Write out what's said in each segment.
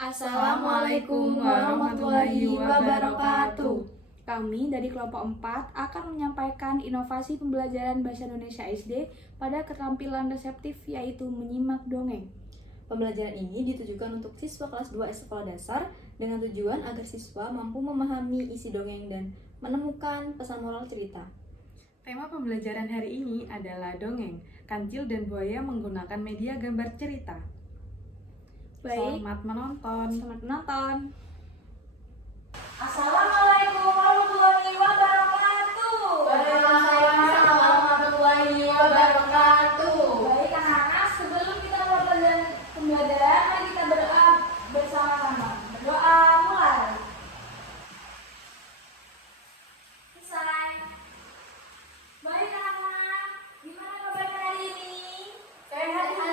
Assalamualaikum warahmatullahi wabarakatuh. Kami dari kelompok 4 akan menyampaikan inovasi pembelajaran Bahasa Indonesia SD pada keterampilan reseptif, yaitu menyimak dongeng. Pembelajaran ini ditujukan untuk siswa kelas 2 sekolah dasar dengan tujuan agar siswa mampu memahami isi dongeng dan menemukan pesan moral cerita. Tema pembelajaran hari ini adalah dongeng, kancil dan buaya menggunakan media gambar cerita. Baik, Selamat menonton. selamat menonton. Assalamualaikum warahmatullahi wabarakatuh. Waalaikumsalam warahmatullahi wabarakatuh. Baik anak-anak, sebelum kita mulai pembelajaran, mari kita berdoa bersama-sama. Berdoa mulai. Selesai. Baik anak-anak, gimana kabarnya hari ini? Sehat Bu.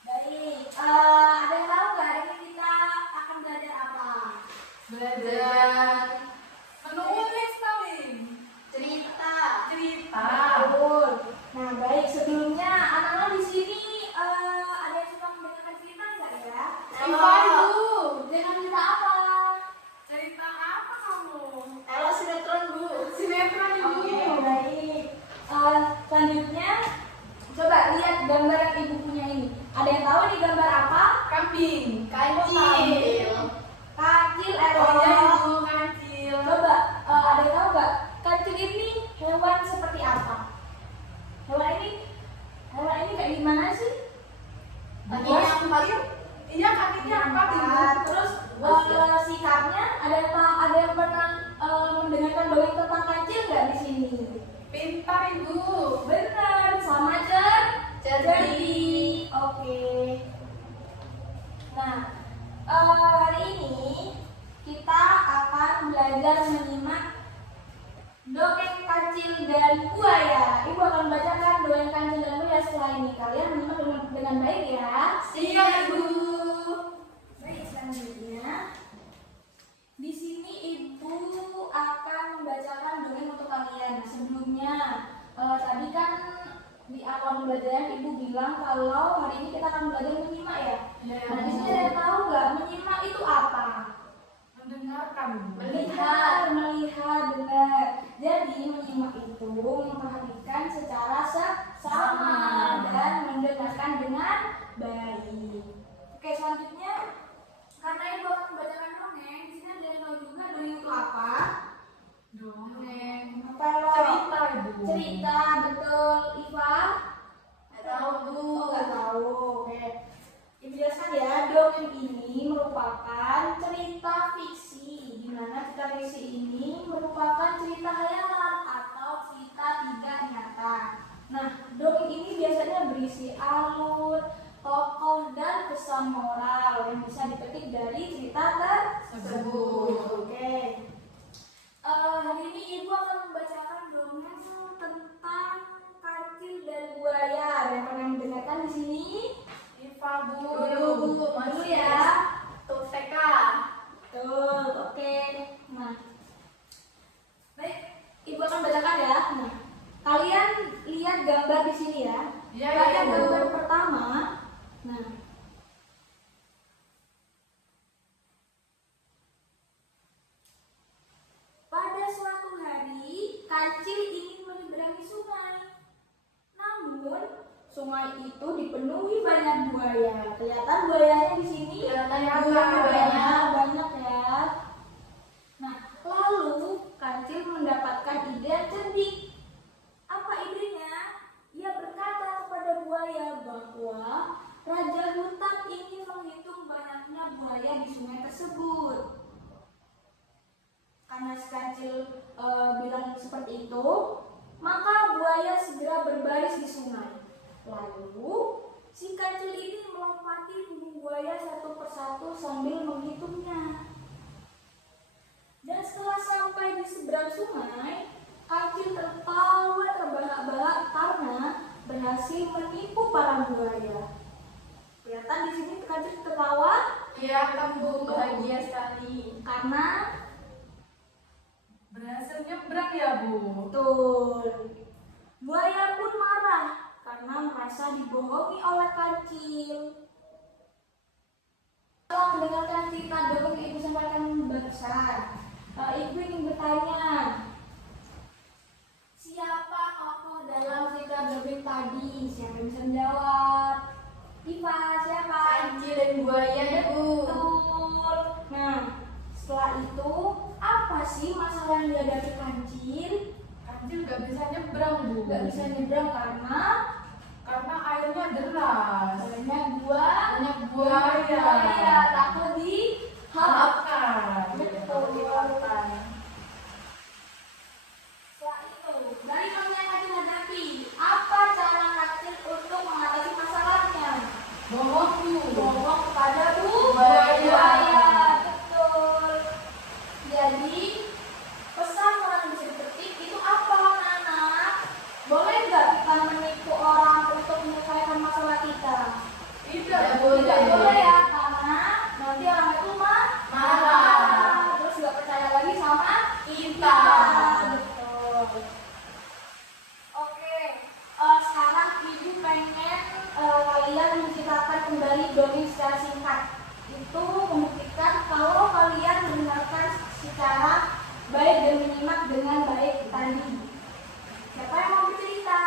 Baik, ada yang tahu nggak hari ini kita akan belajar apa? Belajar menulis paling. Cerita. Betul. Nah, baik, sebelumnya anak-anak di sini ada yang suka mendengarkan cerita nggak ya? Apa Ibu? Dengan cerita apa? Cerita apa kamu? Kalau sinetron Bu. Sinetron Ibu. Oke, baik. Selanjutnya coba lihat gambar yang ibu punya ini. Ada yang tahu nih gambar apa? Kambing. Kancil. Kancil, Oh iya Ibu, kancil. Coba ada yang tahu nggak? Kancil ini hewan seperti apa? Hewan ini kayak gimana sih? Kakinya empat. Iya, kakinya empat Ibu. Terus sikapnya ada yang pernah mendengarkan dongeng tentang kancil nggak di sini? Pintar Ibu. Benar, sama cerdik. Oke. Nah, hari ini kita akan belajar menyimak dongeng kancil dan buaya. Ibu akan bacakan dongeng kancil dan buaya setelah ini. Kalian menyimak dengan baik ya. Iya Ibu. Baik, selanjutnya di sini ibu akan membacakan dongeng untuk kalian. Sebelumnya tadi kan di awal pembelajaran ibu bilang kalau hari ini kita akan belajar menyimak ya. Nah, di sini ada yang tahu nggak menyimak itu apa? Mendengarkan Ibu. Melihat, benar. Jadi menyimak itu memperhatikan secara seksama dan mendengarkan dengan baik. Oke, selanjutnya karena ibu akan membacakan dongeng, di sini ada yang tahu juga dongeng itu apa? Dongeng. Kalau Cerita Ibu. cerita, betul. Iva? Nggak tahu, Bu. Oh, nggak tahu. Oke. Ibu jelaskan ya, dongeng ini merupakan cerita fiksi, di mana cerita fiksi ini merupakan cerita hayalan atau cerita tidak nyata. Nah, dongeng ini biasanya berisi alur, tokoh, dan pesan moral yang bisa dipetik dari cerita tersebut. Oke. Hari ini ibu akan membacakan dongeng tentang kancil dan buaya. Ada yang pernah mendengarkan di sini? Iva Bu. Dulu ya. Tuh TK. Betul, oke. Nah, baik, ibu akan bacakan ya. Nah, kalian lihat gambar di sini ya. Iya, Baca iya, Bu. gambar pertama. Nah, pada suatu hari, kancil ingin menyeberangi sungai. Namun, sungai itu dipenuhi banyak buaya. Kelihatan buayanya di sini? Kelihatan Buayanya banyak ya. Nah, lalu kancil mendapatkan ide yang cerdik. Apa idenya? Ia berkata kepada buaya bahwa raja hutan ingin menghitung banyaknya buaya di sungai tersebut. Karena si kancil bilang seperti itu, maka buaya segera berbaris di sungai. Lalu si kancil ini melompati punggung buaya satu persatu sambil menghitungnya. Dan setelah sampai di seberang sungai, kancil tertawa terbahak-bahak karena berhasil menipu para buaya. Kelihatan di sini kancil tertawa Iya kan Bu, bahagia sekali. karena Berhasil nyebrang ya Bu. betul. Buaya pun marah karena merasa dibohongi oleh kancil. Setelah mendengarkan cerita dongeng yang Ibu sampaikan barusan, Ibu ingin bertanya, siapa tokoh dalam cerita dongeng tadi? Siapa yang bisa menjawab? Iva, siapa? Kancil dan buaya, Bu. Betul. Nah, setelah itu apa sih masalah yang dihadapi Kancil? Kancil nggak bisa nyebrang, Bu. Gak bisa nyebrang karena Airnya deras. banyak Banyak buaya. buaya takut diharapkan. Maafkan. Betul. Setelah itu, dari apa yang Kancil hadapi, apa cara Kancil untuk mengatasi masalahnya? Ngomong kepada buaya. Betul. Jadi pesan moral yang bisa dipetik itu apa, anak-anak? Boleh nggak kita menipu orang untuk menyelesaikan masalah kita? Tidak Tidak boleh ya, karena nanti orang itu marah, terus nggak percaya lagi sama kita. Betul. Oke, sekarang Ibu pengen kalian menceritakan kembali dongeng secara singkat. Itu membuktikan kalau kalian mendengarkan secara baik dan menyimak dengan baik tadi. Siapa yang mau bercerita?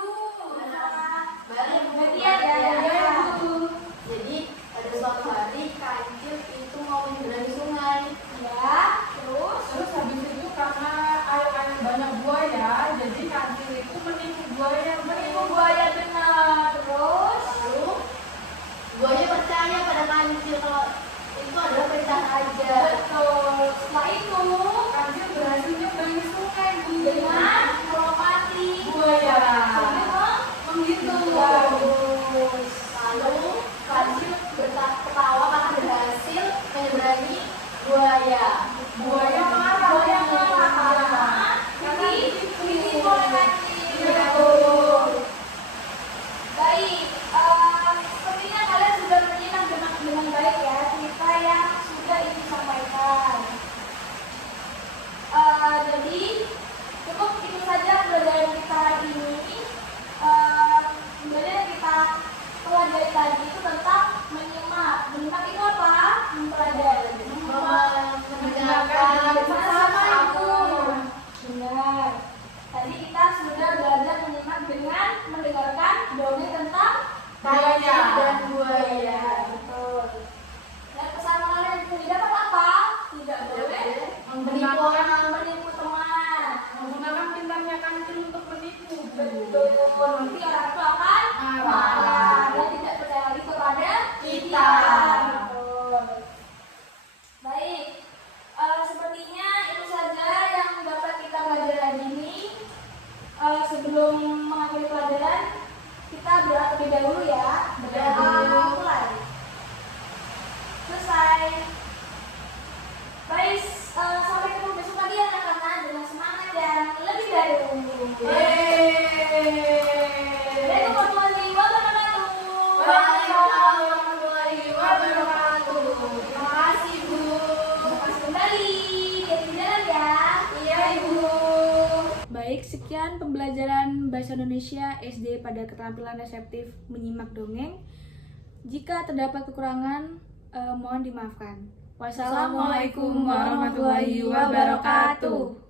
Bu. Bagian ya. Jadi pada suatu hari Kancil itu mau menyeberangi sungai. Ya, terus Terus habis itu karena air banyak buaya, jadi Kancil itu menipu buaya. menipu buaya benar. Terus Lalu buaya percaya pada Kancil kalau itu adalah perintah raja. betul. Setelah itu Kancil berhasil nyeberangi sungai, Bu. dengan melompati Buaya. menghitung. Bagus. Lalu Kancil ketawa karena berhasil menyeberangi buaya. Buaya marah. Buaya marah. Ini boleh Kancil. Betul. Baik, sepertinya kalian sudah menyimak dengan baik ya cerita yang sudah Ibu sampaikan. Jadi cukup itu saja pelajaran kita hari ini. Pembelajaran kita pelajari tadi itu tentang menyimak. Menyimak itu apa? Mempelajari. Mendengarkan Bersama Ibu. Benar. Tadi kita sudah belajar menyimak dengan mendengarkan dongeng tentang Kancil dan buaya. Betul. Dan pesan moral yang didapat apa? Tidak boleh menipu orang, menipu teman. Menggunakan pintarnya Kancil untuk menipu, Bu. Betul. Nanti orang itu akan marah dan tidak percaya lagi kepada kita. Betul. Baik. Sepertinya itu saja yang dapat kita pelajari hari ini. Sebelum mengakhiri pelajaran, kita berdoa terlebih dahulu ya. Berdoa mulai. Selesai. Baik, sampai ketemu besok lagi ya anak-anak dengan semangat yang lebih dari dulu. Assalamualaikum warahmatullahi wabarakatuh. Waalaikumsalam warahmatullahi wabarakatuh. Terima kasih, Bu. Masih kembali. Jadi jalan ya. Iya, Ibu. Baik, sekian pembelajaran Bahasa Indonesia SD pada keterampilan reseptif menyimak dongeng. Jika terdapat kekurangan, mohon dimaafkan. Wassalamualaikum warahmatullahi wabarakatuh.